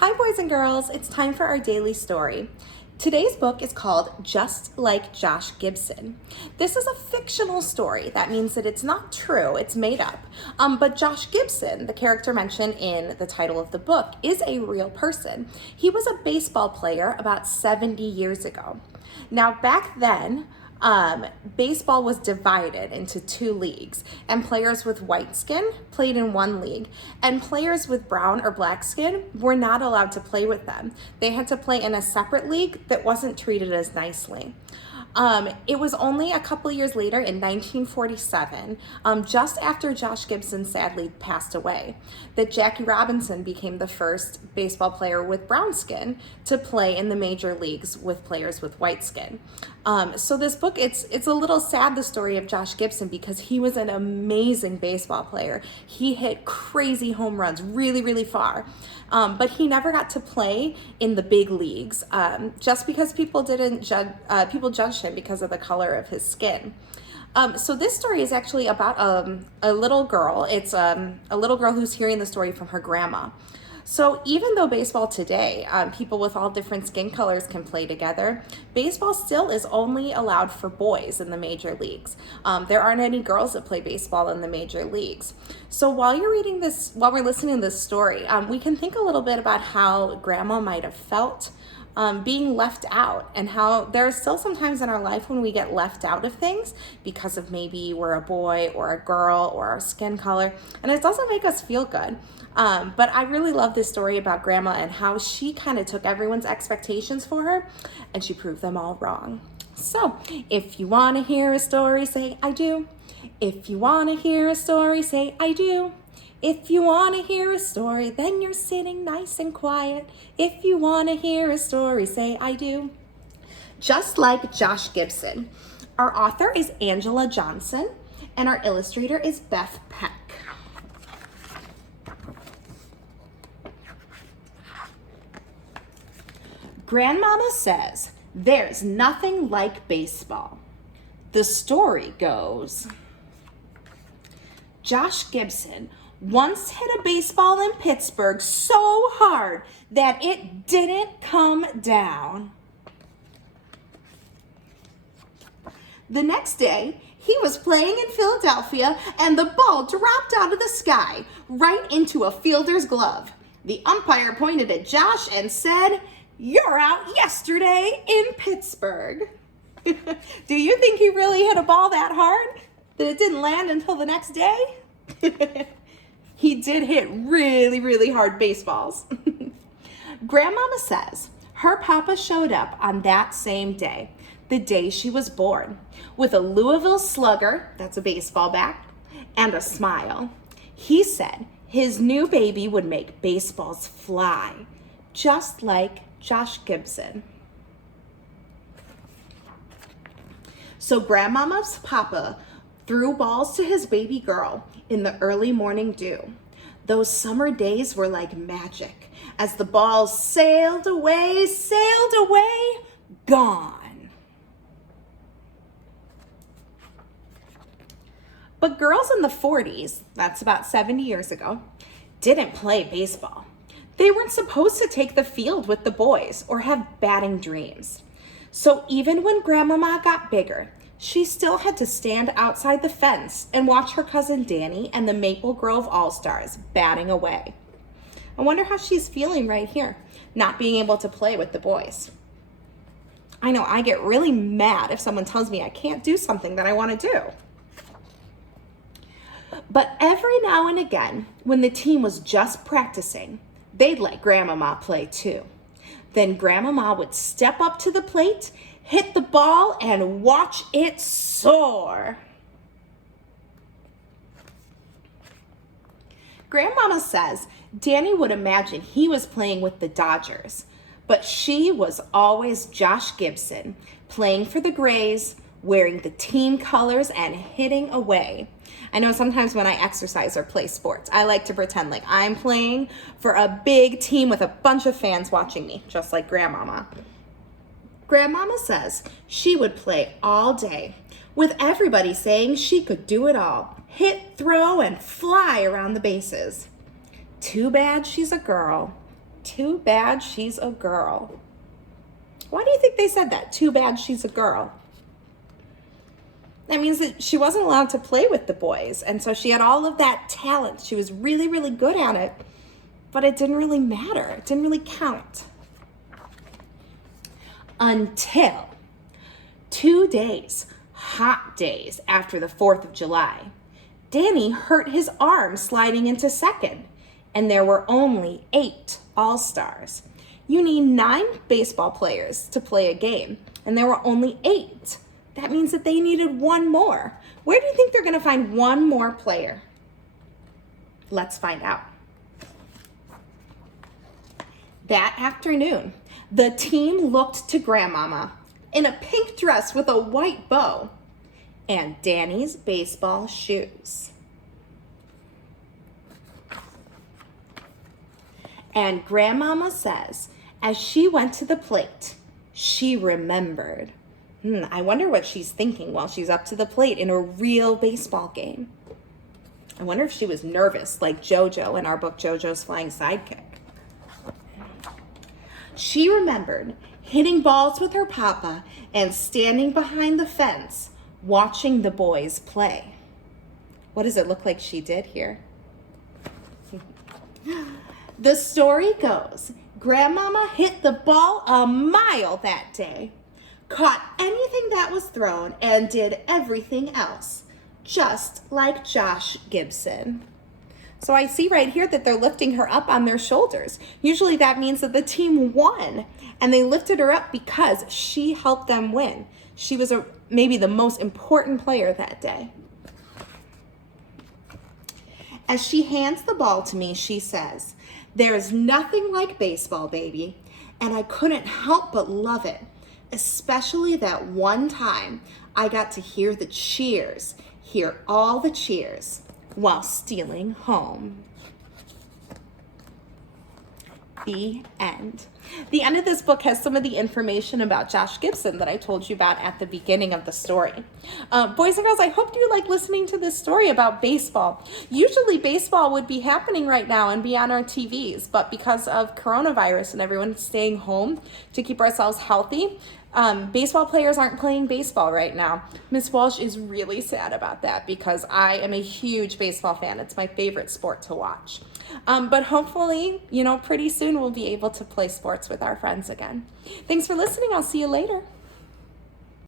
Hi boys and girls, it's time for our daily story. Today's book is called Just Like Josh Gibson. This is a fictional story. That means that it's not true, it's made up. But Josh Gibson, the character mentioned in the title of the book, is a real person. He was a baseball player about 70 years ago. Now back then, baseball was divided into two leagues, and players with white skin played in one league, and players with brown or black skin were not allowed to play with them. They had to play in a separate league that wasn't treated as nicely. It was only a couple years later in 1947, just after Josh Gibson sadly passed away, that Jackie Robinson became the first baseball player with brown skin to play in the major leagues with players with white skin. So this book, it's a little sad, the story of Josh Gibson, because he was an amazing baseball player. He hit crazy home runs really, really far. But he never got to play in the big leagues, just because people judged him because of the color of his skin. So this story is actually about a little girl. It's a little girl who's hearing the story from her grandma. So even though baseball today, people with all different skin colors can play together, baseball still is only allowed for boys in the major leagues. There aren't any girls that play baseball in the major leagues. So while we're listening to this story, we can think a little bit about how Grandma might have felt being left out, and how there are still some times in our life when we get left out of things because of maybe we're a boy or a girl or our skin color, and it doesn't make us feel good. But I really love this story about Grandma and how she kind of took everyone's expectations for her and she proved them all wrong. So if you want to hear a story, say I do. If you want to hear a story, say I do. If you want to hear a story, then you're sitting nice and quiet. If you want to hear a story, say I do. Just Like Josh Gibson. Our author is Angela Johnson, and our illustrator is Beth Peck. Grandmama says, "There's nothing like baseball." The story goes, Josh Gibson once hit a baseball in Pittsburgh so hard that it didn't come down. The next day, he was playing in Philadelphia and the ball dropped out of the sky right into a fielder's glove. The umpire pointed at Josh and said, "You're out yesterday in Pittsburgh." Do you think he really hit a ball that hard that it didn't land until the next day? He did hit really, really hard baseballs. Grandmama says her papa showed up on that same day, the day she was born, with a Louisville Slugger, that's a baseball bat, and a smile. He said his new baby would make baseballs fly, just like Josh Gibson. So Grandmama's papa threw balls to his baby girl in the early morning dew. Those summer days were like magic as the balls sailed away, gone. But girls in the 40s, that's about 70 years ago, didn't play baseball. They weren't supposed to take the field with the boys or have batting dreams. So even when Grandmama got bigger, she still had to stand outside the fence and watch her cousin Danny and the Maple Grove All-Stars batting away. I wonder how she's feeling right here, not being able to play with the boys. I know I get really mad if someone tells me I can't do something that I want to do. But every now and again, when the team was just practicing, they'd let Grandmama play too. Then Grandmama would step up to the plate, hit the ball, and watch it soar. Grandmama says Danny would imagine he was playing with the Dodgers, but she was always Josh Gibson, playing for the Grays, wearing the team colors and hitting away. I know sometimes when I exercise or play sports, I like to pretend like I'm playing for a big team with a bunch of fans watching me, just like Grandmama. Grandmama says she would play all day, with everybody saying she could do it all, hit, throw, and fly around the bases. Too bad she's a girl. Too bad she's a girl. Why do you think they said that? Too bad she's a girl. That means that she wasn't allowed to play with the boys. And so she had all of that talent. She was really, really good at it. But it didn't really matter. It didn't really count. Until 2 days, hot days after the 4th of July, Danny hurt his arm sliding into second. And there were only 8 All-Stars. You need 9 baseball players to play a game. And there were only 8. That means that they needed 1 more. Where do you think they're going to find 1 more player? Let's find out. That afternoon, the team looked to Grandmama in a pink dress with a white bow and Danny's baseball shoes. And Grandmama says, as she went to the plate, she remembered. I wonder what she's thinking while she's up to the plate in a real baseball game. I wonder if she was nervous, like JoJo in our book, JoJo's Flying Sidekick. She remembered hitting balls with her papa and standing behind the fence, watching the boys play. What does it look like she did here? The story goes, Grandmama hit the ball a mile that day, caught anything that was thrown, and did everything else, just like Josh Gibson. So I see right here that they're lifting her up on their shoulders. Usually that means that the team won, and they lifted her up because she helped them win. She was maybe the most important player that day. As she hands the ball to me, she says, there is nothing like baseball, baby, and I couldn't help but love it, especially that one time I got to hear the cheers, hear all the cheers, while stealing home. The end. The end of this book has some of the information about Josh Gibson that I told you about at the beginning of the story. Boys and girls, I hope you like listening to this story about baseball. Usually baseball would be happening right now and be on our TVs, but because of coronavirus and everyone staying home to keep ourselves healthy, baseball players aren't playing baseball right now. Miss Walsh is really sad about that because I am a huge baseball fan. It's my favorite sport to watch. But hopefully, pretty soon we'll be able to play sports with our friends again. Thanks for listening. I'll see you later.